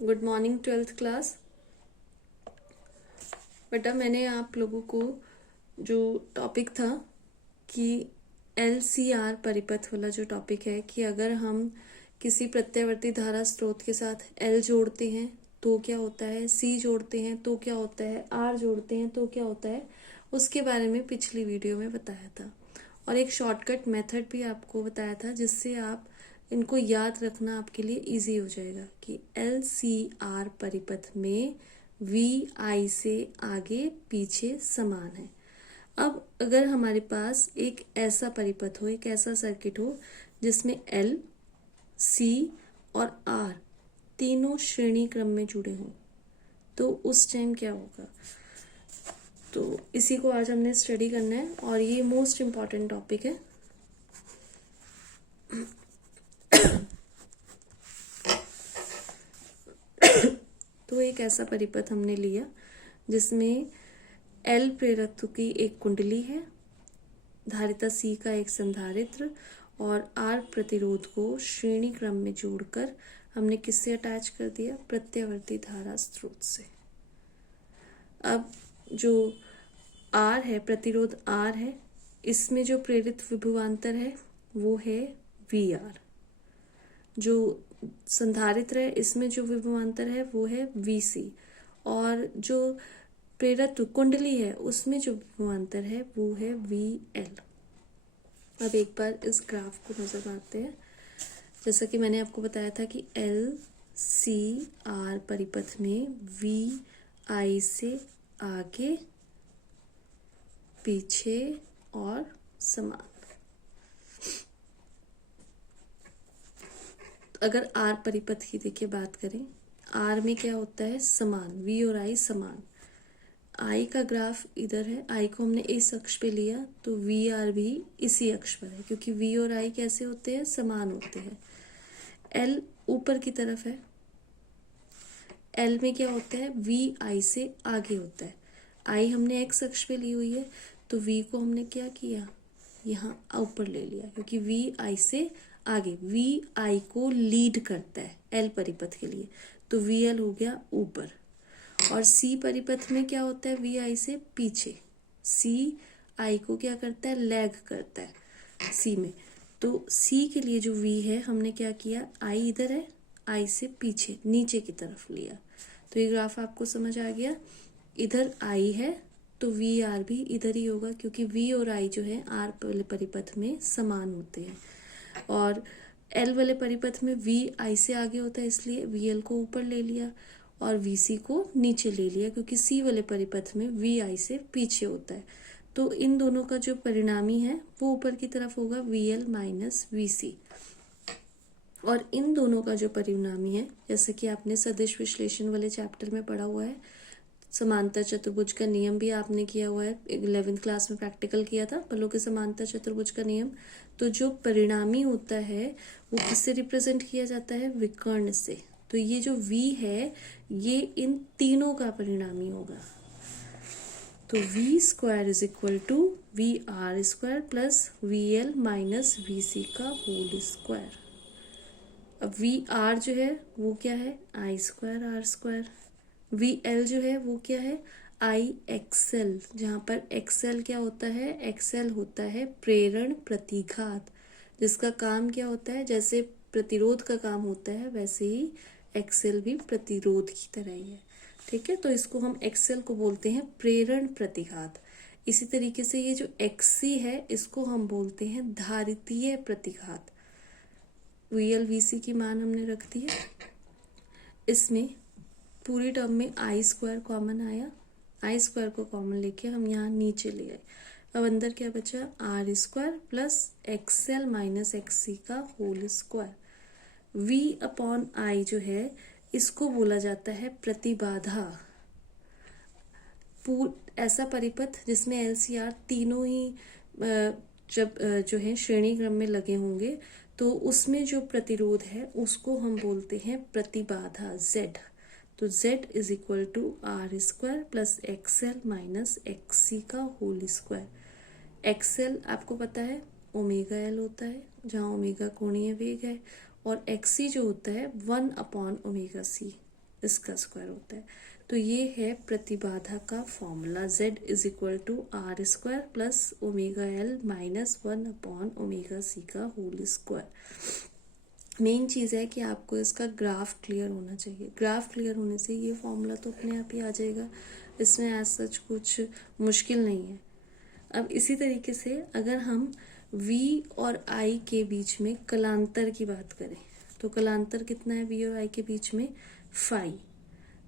Good morning 12th class. बेटा मैंने आप लोगों को जो टॉपिक था कि LCR परिपथ वाला जो टॉपिक है कि अगर हम किसी प्रत्यावर्ती धारा स्रोत के साथ L जोड़ते हैं तो क्या होता है, C जोड़ते हैं तो क्या होता है, R जोड़ते हैं तो क्या होता है, उसके बारे में पिछली वीडियो में बताया था। और एक शॉर्टकट मेथड भी आपको बताया था जिससे आप इनको याद रखना आपके लिए इजी हो जाएगा कि LCR परिपथ में VI से आगे पीछे समान है। अब अगर हमारे पास एक ऐसा परिपथ हो, एक ऐसा सर्किट हो जिसमें L, C और R तीनों श्रेणी क्रम में जुड़े हों तो उस टाइम क्या होगा, तो इसी को आज हमने स्टडी करना है और ये मोस्ट इम्पॉर्टेंट टॉपिक है। तो एक ऐसा परिपथ हमने लिया जिसमें L प्रेरकत्व की एक कुंडली है, धारिता C का एक संधारित्र और R प्रतिरोध को श्रेणी क्रम में जोड़कर हमने किससे अटैच कर दिया, प्रत्यावर्ती धारा स्रोत से। अब जो R है, प्रतिरोध R है, इसमें जो प्रेरित विभवांतर है वो है VR। जो संधारित्र है इसमें जो विभवांतर है वो है VC और जो प्रेरक कुंडली है उसमें जो विभवांतर है वो है VL। अब एक बार इस ग्राफ को नजर मारते हैं। जैसा कि मैंने आपको बताया था कि LCR परिपथ में VI से आगे पीछे और समान। अगर R परिपथ की देखिए बात करें, R में क्या होता है, समान, V और I समान। I का ग्राफ इधर है, I को हमने इस अक्ष पे लिया तो VR भी इसी अक्ष पर है क्योंकि V और I कैसे होते हैं, समान होते हैं। L ऊपर की तरफ है, L में क्या होता है, VI से आगे होता है। I हमने X अक्ष पे ली हुई है तो V को हमने क्या किया, यहाँ ऊपर ले लिया क्योंकि VI से आगे, VI को लीड करता है L परिपथ के लिए तो VL हो गया ऊपर। और C परिपथ में क्या होता है, VI से पीछे, CI को क्या करता है, लैग करता है C में। तो C के लिए जो V है हमने क्या किया, I इधर है, I से पीछे नीचे की तरफ लिया तो ये ग्राफ आपको समझ आ गया। इधर I है तो VR भी इधर ही होगा क्योंकि V और I जो है R वाले परिपथ में समान होते हैं और L वाले परिपथ में VI से आगे होता है इसलिए VL को ऊपर ले लिया और VC को नीचे ले लिया क्योंकि C वाले परिपथ में VI से पीछे होता है। तो इन दोनों का जो परिणामी है वो ऊपर की तरफ होगा VL माइनस VC और इन दोनों का जो परिणामी है, जैसे कि आपने सदिश विश्लेषण वाले चैप्टर में पढ़ा हुआ है, समांतर चतुर्भुज का नियम भी आपने किया हुआ है, 11th क्लास में प्रैक्टिकल किया था बलों के समांतर चतुर्भुज का नियम। तो जो परिणामी होता है वो किससे रिप्रेजेंट किया जाता है, विकर्ण से। तो ये जो V है ये इन तीनों का परिणामी होगा। तो V square is equal to VR square plus VL minus VC का होल स्क्वायर। अब VR जो है वो क्या है, I square R square. VL जो है वो क्या है, IXL, जहाँ पर XL क्या होता है, XL होता है प्रेरण प्रतिघात, जिसका काम क्या होता है, जैसे प्रतिरोध का काम होता है वैसे ही XL भी प्रतिरोध की तरह ही है। ठीक है, तो इसको हम XL को बोलते हैं प्रेरण प्रतिघात। इसी तरीके से ये जो XC है इसको हम बोलते हैं धारितीय प्रतिघात। VL VC की मान हमने रख दी है। इसमें पूरी टर्म में I स्क्वायर कॉमन आया, I स्क्वायर को कॉमन लेके हम यहाँ नीचे ले आए। अब अंदर क्या बचा, R square plus XL minus XC का whole square. V upon I जो है इसको बोला जाता है प्रतिबाधा। ऐसा परिपथ जिसमें LCR तीनों ही जब जो है श्रेणी क्रम में लगे होंगे तो उसमें जो प्रतिरोध है उसको हम बोलते हैं प्रतिबाधा Z। तो Z is equal to R square plus XL minus XC का होल स्क्वायर। XL आपको पता है ओमेगा L होता है, जहाँ ओमेगा कोणीय वेग है, और XC जो होता है 1 अपॉन ओमेगा C। इसका स्क्वायर होता है। तो ये है प्रतिबाधा का formula, Z is equal to r square plus omega l minus 1/ओमेगा c का होल स्क्वायर। मेन चीज़ है कि आपको इसका ग्राफ क्लियर होना चाहिए। ग्राफ क्लियर होने से ये फॉर्मूला तो अपने आप ही आ जाएगा, इसमें एज सच कुछ मुश्किल नहीं है। अब इसी तरीके से अगर हम V और I के बीच में कलांतर की बात करें तो कलांतर कितना है V और I के बीच में, फाई।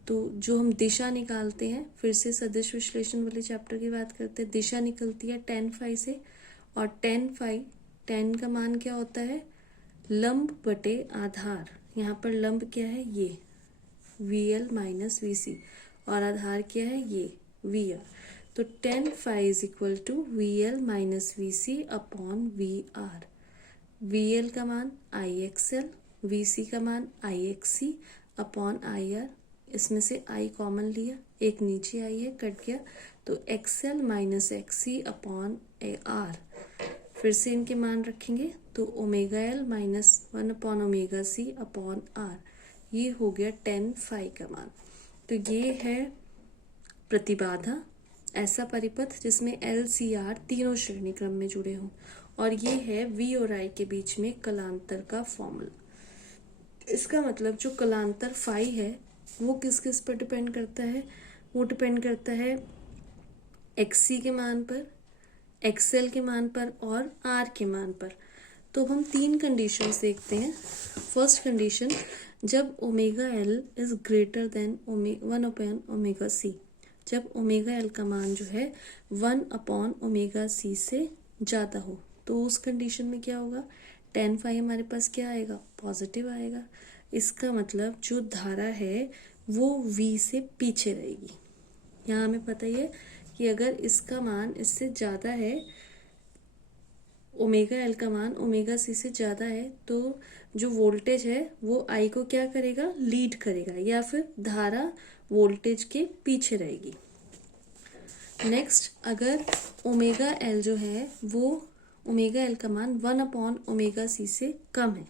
तो जो हम दिशा निकालते हैं, फिर से सदिश विश्लेषण वाले चैप्टर की बात करते हैं, दिशा निकलती है tan फाई से, और tan फाई, tan का मान क्या होता है, लंब बटे आधार। यहाँ पर लंब क्या है, ये VL माइनस VC, और आधार क्या है, ये VR। तो tan phi is equal to VL minus VC upon VR। VL का मान IXL, VC का मान IXC अपॉन IR। इसमें से I कॉमन लिया, एक नीचे आई है, कट गया, तो XL minus XC upon AR। फिर से इनके मान रखेंगे तो ओमेगा एल माइनस 1/ओमेगा c अपॉन R। ये हो गया tan फाई का मान। तो ये है प्रतिबाधा, ऐसा परिपथ जिसमें LCR तीनों श्रेणी क्रम में जुड़े हों, और ये है V और I के बीच में कलांतर का फॉर्मूला। इसका मतलब जो कलांतर फाई है वो किस किस पर डिपेंड करता है, वो डिपेंड करता है XC के मान पर, XL के मान पर और R के मान पर। तो हम तीन कंडीशंस देखते हैं। फर्स्ट कंडीशन, जब omega l is greater than 1/ओमेगा c, जब ओमेगा एल का मान जो है 1/ओमेगा c से ज़्यादा हो, तो उस कंडीशन में क्या होगा, tan फाई हमारे पास क्या आएगा, पॉजिटिव आएगा। इसका मतलब जो धारा है वो V से पीछे रहेगी। यहाँ हमें पता ही है कि अगर इसका मान इससे ज़्यादा है, ओमेगा एल का मान ओमेगा c से ज़्यादा है, तो जो वोल्टेज है वो I को क्या करेगा, लीड करेगा, या फिर धारा वोल्टेज के पीछे रहेगी। नेक्स्ट, अगर ओमेगा एल जो है वो ओमेगा एल का मान 1/ओमेगा c से कम है,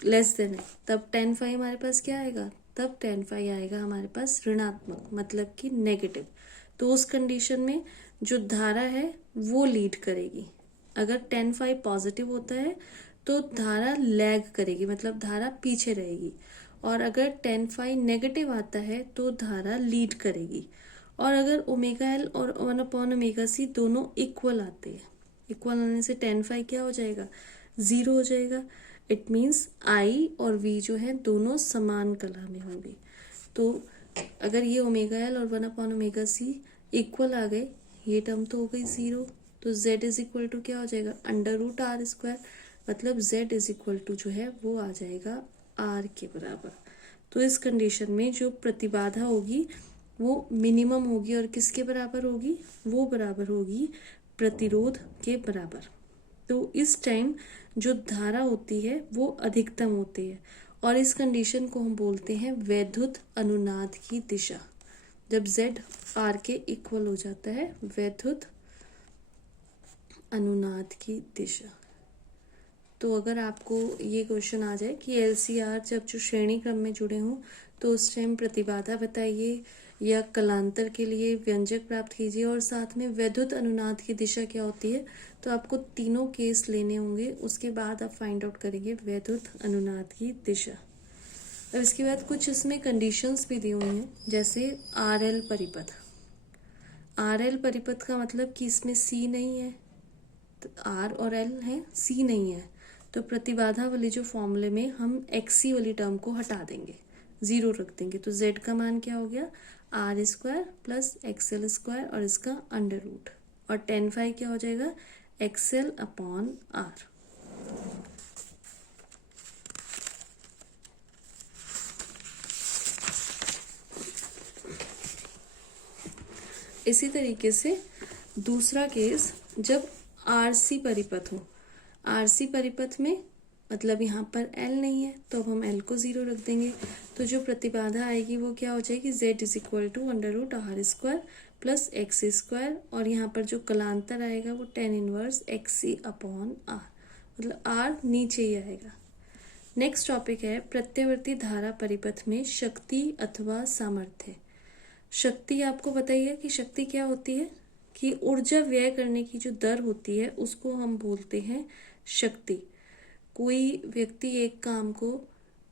लेस देन है, तब tan फाई हमारे पास क्या आएगा, तब tan फाई आएगा हमारे पास ऋणात्मक, मतलब कि नेगेटिव। तो उस कंडीशन में जो धारा है वो लीड करेगी। अगर tan फाई पॉजिटिव होता है तो धारा लैग करेगी, मतलब धारा पीछे रहेगी, और अगर tan फाई नेगेटिव आता है तो धारा लीड करेगी। और अगर ओमेगा एल और 1/ओमेगा c दोनों इक्वल आते हैं, इक्वल आने से tan फाई क्या हो जाएगा, 0 हो जाएगा। इट मीन्स I और V जो है दोनों समान कला में होंगे। तो अगर ये ओमेगा एल और 1/ओमेगा c इक्वल आ गए, ये टर्म तो हो गई 0, तो Z इज इक्वल टू क्या हो जाएगा, √R², मतलब Z इज इक्वल टू जो है वो आ जाएगा R के बराबर। तो इस कंडीशन में जो प्रतिबाधा होगी वो मिनिमम होगी, और किसके बराबर होगी, वो बराबर होगी प्रतिरोध के बराबर। तो इस टाइम जो धारा होती है वो अधिकतम होती है, और इस कंडीशन को हम बोलते हैं वैद्युत अनुनाद की दिशा। जब Z R के इक्वल हो जाता है, वैद्युत अनुनाद की दिशा। तो अगर आपको ये क्वेश्चन आ जाए कि LCR जब जो श्रेणी क्रम में जुड़े हों तो उस टाइम प्रतिबाधा बताइए, या कलांतर के लिए व्यंजक प्राप्त कीजिए, और साथ में वैद्युत अनुनाद की दिशा क्या होती है, तो आपको तीनों केस लेने होंगे, उसके बाद आप फाइंड आउट करेंगे वैद्युत अनुनाद की दिशा। अब इसके बाद कुछ इसमें कंडीशंस भी दी हुई हैं, जैसे RL परिपथ। RL परिपथ का मतलब कि इसमें C नहीं है, तो R और L है, C नहीं है, तो प्रतिबाधा वाले जो फॉर्मूले में हम XC वाली टर्म को हटा देंगे, 0 रख देंगे। तो Z का मान क्या हो गया, R² प्लस XL², और इसका √, और tan फाई क्या हो जाएगा, XL अपॉन R। इसी तरीके से दूसरा केस, जब RC परिपथ हो, RC परिपथ में मतलब यहाँ पर L नहीं है, तो अब हम L को 0 रख देंगे। तो जो प्रतिबाधा आएगी वो क्या हो जाएगी, Z is equal to √R² plus XC², और यहाँ पर जो कलांतर आएगा वो tan inverse XC upon R, मतलब R नीचे ही आएगा। नेक्स्ट टॉपिक है प्रत्यावर्ती धारा परिपथ में शक्ति अथवा सामर्थ्य। शक्ति आपको पता ही है कि शक्ति क्या होती है, कि ऊर्जा व्यय करने की जो दर होती है उसको हम बोलते हैं शक्ति। कोई व्यक्ति एक काम को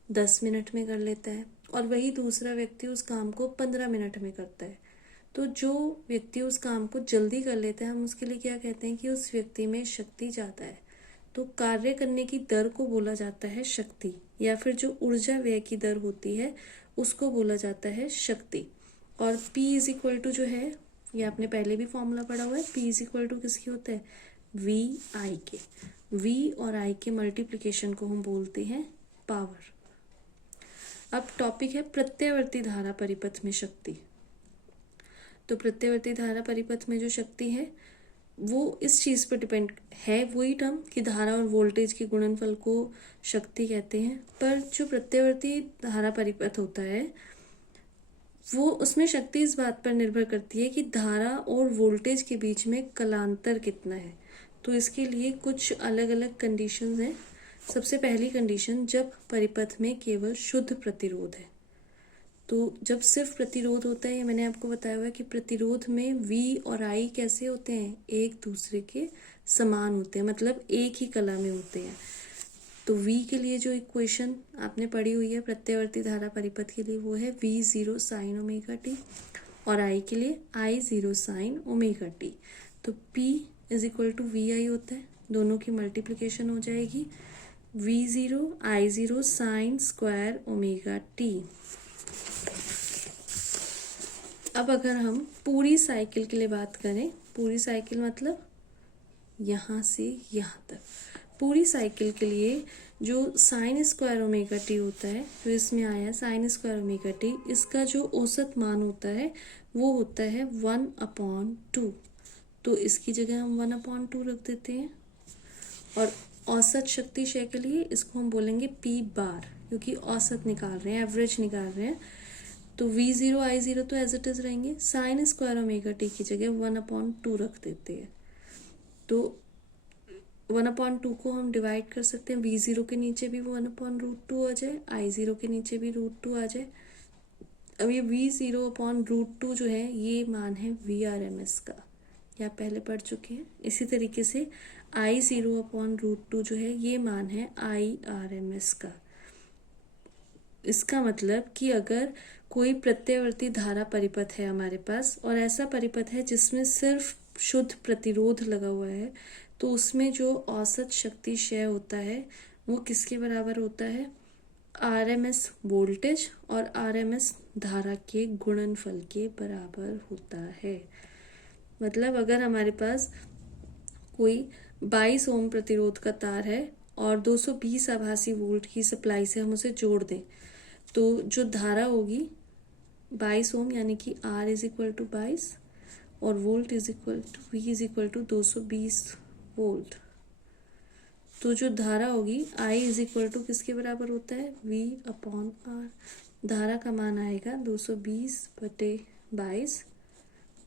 10 मिनट में कर लेता है और वही दूसरा व्यक्ति उस काम को 15 मिनट में करता है। तो जो व्यक्ति उस काम को जल्दी कर लेता है हम उसके लिए क्या कहते हैं कि उस व्यक्ति में शक्ति ज़्यादा है। तो कार्य करने की दर को बोला जाता है शक्ति, या फिर जो ऊर्जा व्यय की दर होती है उसको बोला जाता है शक्ति। और P इज इक्वल टू जो है, ये आपने पहले भी फॉर्मूला पढ़ा हुआ है, P इज इक्वल टू किसकी होता है, V I के। V और I के मल्टीप्लिकेशन को हम बोलते हैं पावर। अब टॉपिक है प्रत्यावर्ती धारा परिपथ में शक्ति। तो प्रत्यावर्ती धारा परिपथ में जो शक्ति है वो इस चीज़ पर डिपेंड है, वही टर्म कि धारा और वोल्टेज के गुणनफल को शक्ति कहते हैं। पर जो प्रत्यावर्ती धारा परिपथ होता है वो, उसमें शक्ति इस बात पर निर्भर करती है कि धारा और वोल्टेज के बीच में कलांतर कितना है। तो इसके लिए कुछ अलग अलग कंडीशंस हैं। सबसे पहली कंडीशन, जब परिपथ में केवल शुद्ध प्रतिरोध है। तो जब सिर्फ प्रतिरोध होता है, ये मैंने आपको बताया हुआ है कि प्रतिरोध में V और I कैसे होते हैं, एक दूसरे के समान होते हैं, मतलब एक ही कला में होते हैं। तो V के लिए जो इक्वेशन आपने पढ़ी हुई है प्रत्यावर्ती धारा परिपथ के लिए वो है V0 sin ओमेगा t, और I के लिए I0 sin ओमेगा t। तो P is equal to VI होता है, दोनों की मल्टीप्लिकेशन हो जाएगी V0 I0 sin square omega t। अब अगर हम पूरी साइकिल के लिए बात करें, पूरी साइकिल मतलब यहाँ से यहाँ तक, पूरी साइकिल के लिए जो साइन स्क्वायर ओमेगा टी होता है, जो इसमें आया साइन स्क्वायर ओमेगा टी, इसका जो औसत मान होता है वो होता है 1/2। तो इसकी जगह हम 1/2 रख देते हैं। और औसत शक्ति क्षय के लिए इसको हम बोलेंगे P बार, क्योंकि औसत निकाल रहे हैं, एवरेज निकाल रहे हैं। तो V0 I0 तो एज इट इज रहेंगे, साइन स्क्वायर ओमेगा टी की जगह 1/2 रख देते हैं। तो 1/2 को हम डिवाइड कर सकते हैं, V0 के नीचे भी 1/√2 आ जाए, I0 के नीचे भी √2 आ जाए। अब ये V0/√2 जो है ये मान है VRMS का, ये आप पहले पढ़ चुके हैं। इसी तरीके से I0/√2 जो है ये मान है IRMS का। इसका मतलब कि अगर कोई प्रत्यावर्ती धारा परिपथ है हमारे पास, और ऐसा परिपथ है जिसमें सिर्फ शुद्ध प्रतिरोध लगा हुआ है, तो उसमें जो औसत शक्ति क्षय होता है वो किसके बराबर होता है, RMS वोल्टेज और RMS धारा के गुणनफल के बराबर होता है। मतलब अगर हमारे पास कोई 22 ओम प्रतिरोध का तार है और 220 आभासी वोल्ट की सप्लाई से हम उसे जोड़ दें, तो जो धारा होगी 22 ओम यानी कि R इज इक्वल टू 22 और volt is equal to V is equal to 220 volt. तो जो धारा होगी I इज इक्वल टू किसके बराबर होता है, V/R। धारा का मान आएगा 220/22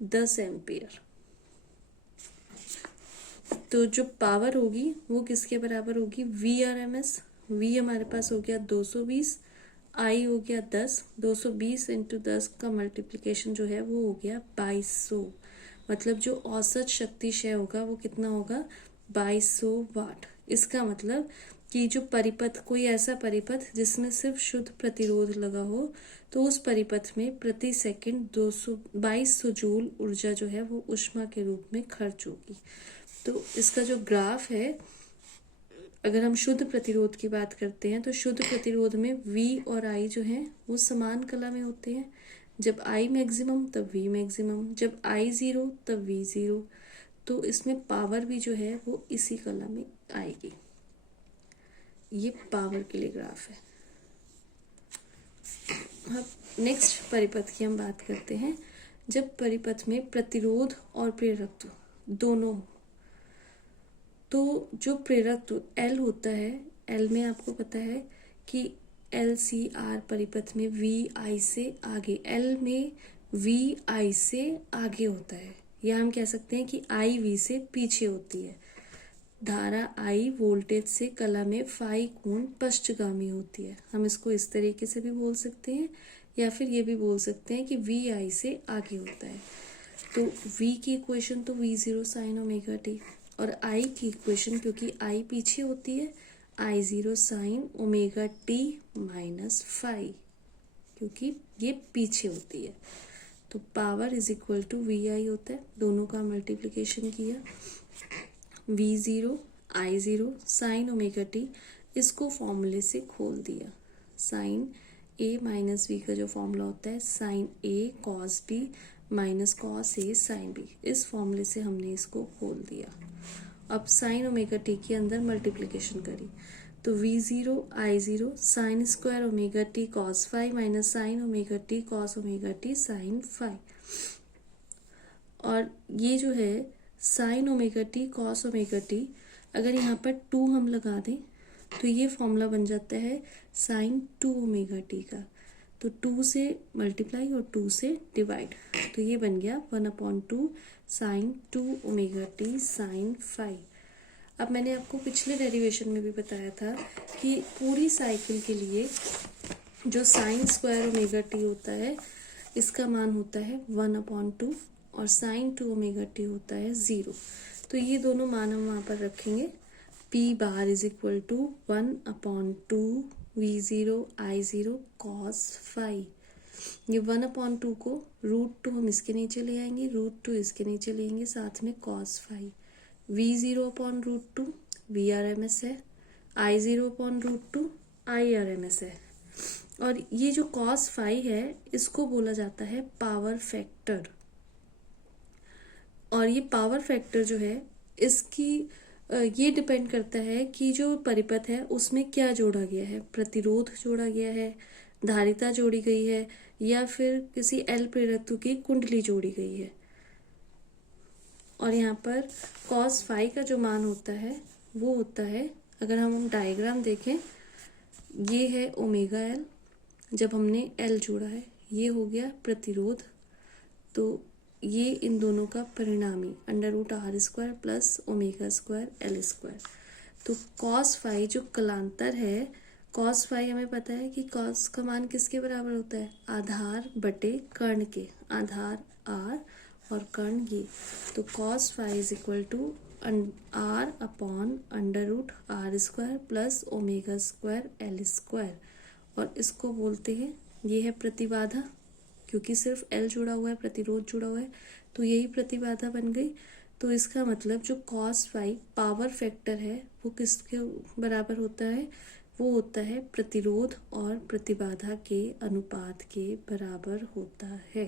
10 एम्पियर। तो जो पावर होगी वो किसके बराबर होगी, VRMS। V हमारे पास हो गया 220, I हो गया 10, 220 × 10 का मल्टीप्लिकेशन जो है वो हो गया 2200। मतलब जो औसत शक्ति क्षय होगा वो कितना होगा, 2200 वाट। इसका मतलब कि जो परिपथ, कोई ऐसा परिपथ जिसमें सिर्फ शुद्ध प्रतिरोध लगा हो, तो उस परिपथ में प्रति सेकंड 2200 जूल ऊर्जा जो है वो ऊष्मा के रूप में खर्च होगी। तो इसका जो ग्राफ है, अगर हम शुद्ध प्रतिरोध की बात करते हैं तो शुद्ध प्रतिरोध में V और I जो हैं वो समान कला में होते हैं। जब I मैक्सिमम तब V मैक्सिमम, जब I 0 तब V 0। तो इसमें पावर भी जो है वो इसी कला में आएगी। ये पावर के लिए ग्राफ है। अब नेक्स्ट परिपथ की हम बात करते हैं। जब परिपथ में प्रतिरोध और प्रेरकत्व दोनों हो, तो जो प्रेरकत्व L होता है, L में आपको पता है कि LCR परिपथ में VI से आगे, L में VI से आगे होता है, या हम कह सकते हैं कि I V से पीछे होती है। धारा I वोल्टेज से कला में फाई कोण पश्चगामी होती है। हम इसको इस तरीके से भी बोल सकते हैं या फिर ये भी बोल सकते हैं कि V I से आगे होता है। तो V की इक्वेशन तो V0 साइन ओमेगा टी, और I की इक्वेशन क्योंकि I पीछे होती है I0 sine omega t minus phi, क्योंकि ये पीछे होती है। तो power is equal to VI होता है, दोनों का मल्टीप्लिकेशन किया, V0 I0 sine omega T, इसको फॉर्मूले से खोल दिया। साइन A माइनस V का जो फॉर्मूला होता है sine A cos B minus cos A sine B, इस फॉर्मूले से हमने इसको खोल दिया। अब साइन ओमेगा टी के अंदर मल्टीप्लिकेशन करी तो V0 I0 sine square omega t cos phi minus sine omega t cos omega t sine phi, और ये जो है sine omega t cos omega t, अगर यहाँ पर 2 हम लगा दें तो ये फॉर्मूला बन जाता है साइन 2 ओमेगा टी का। तो 2 से मल्टीप्लाई और 2 से डिवाइड, तो ये बन गया 1/2 sine 2 omega t sine phi. अब मैंने आपको पिछले डेरिवेशन में भी बताया था कि पूरी साइकिल के लिए जो साइन स्क्वायर ओमेगा टी होता है इसका मान होता है 1/2 और साइन 2 ओमेगा टी होता है 0। तो ये दोनों मान हम वहाँ पर रखेंगे। P bar is equal to 1/2 V0 I0 cos phi. ये 1/2 को √2 हम इसके नीचे ले आएंगे, √2 इसके नीचे ले आएंगे, साथ में cos फाई। V0/√2 VRMS है, I0/√2 IRMS है, और ये जो cos फाई है इसको बोला जाता है पावर फैक्टर। और ये पावर फैक्टर जो है इसकी ये डिपेंड करता है कि जो परिपथ है उसमें क्या जोड़ा गया है, प्रतिरोध जोड़ा गया है, धारिता जोड़ी गई है, या फिर किसी L प्रेरकत्व की कुंडली जोड़ी गई है। और यहाँ पर cos फाई का जो मान होता है वो होता है, अगर हम डायग्राम देखें, ये है ओमेगा L, जब हमने L जोड़ा है ये हो गया प्रतिरोध, तो ये इन दोनों का परिणामी √r² plus omega square L square. तो cos फाई जो कलांतर है, cos फाई हमें पता है कि cos का मान किसके बराबर होता है, आधार बटे कर्ण के, आधार r और कर्ण ये। तो cos phi is equal to r/√r² plus omega square L square, और इसको बोलते हैं, ये है प्रतिबाधा, क्योंकि सिर्फ L जुड़ा हुआ है, प्रतिरोध जुड़ा हुआ है, तो यही प्रतिबाधा बन गई। तो इसका मतलब जो cos फाई पावर फैक्टर है वो किसके बराबर होता है, वो होता है प्रतिरोध और प्रतिबाधा के अनुपात के बराबर होता है।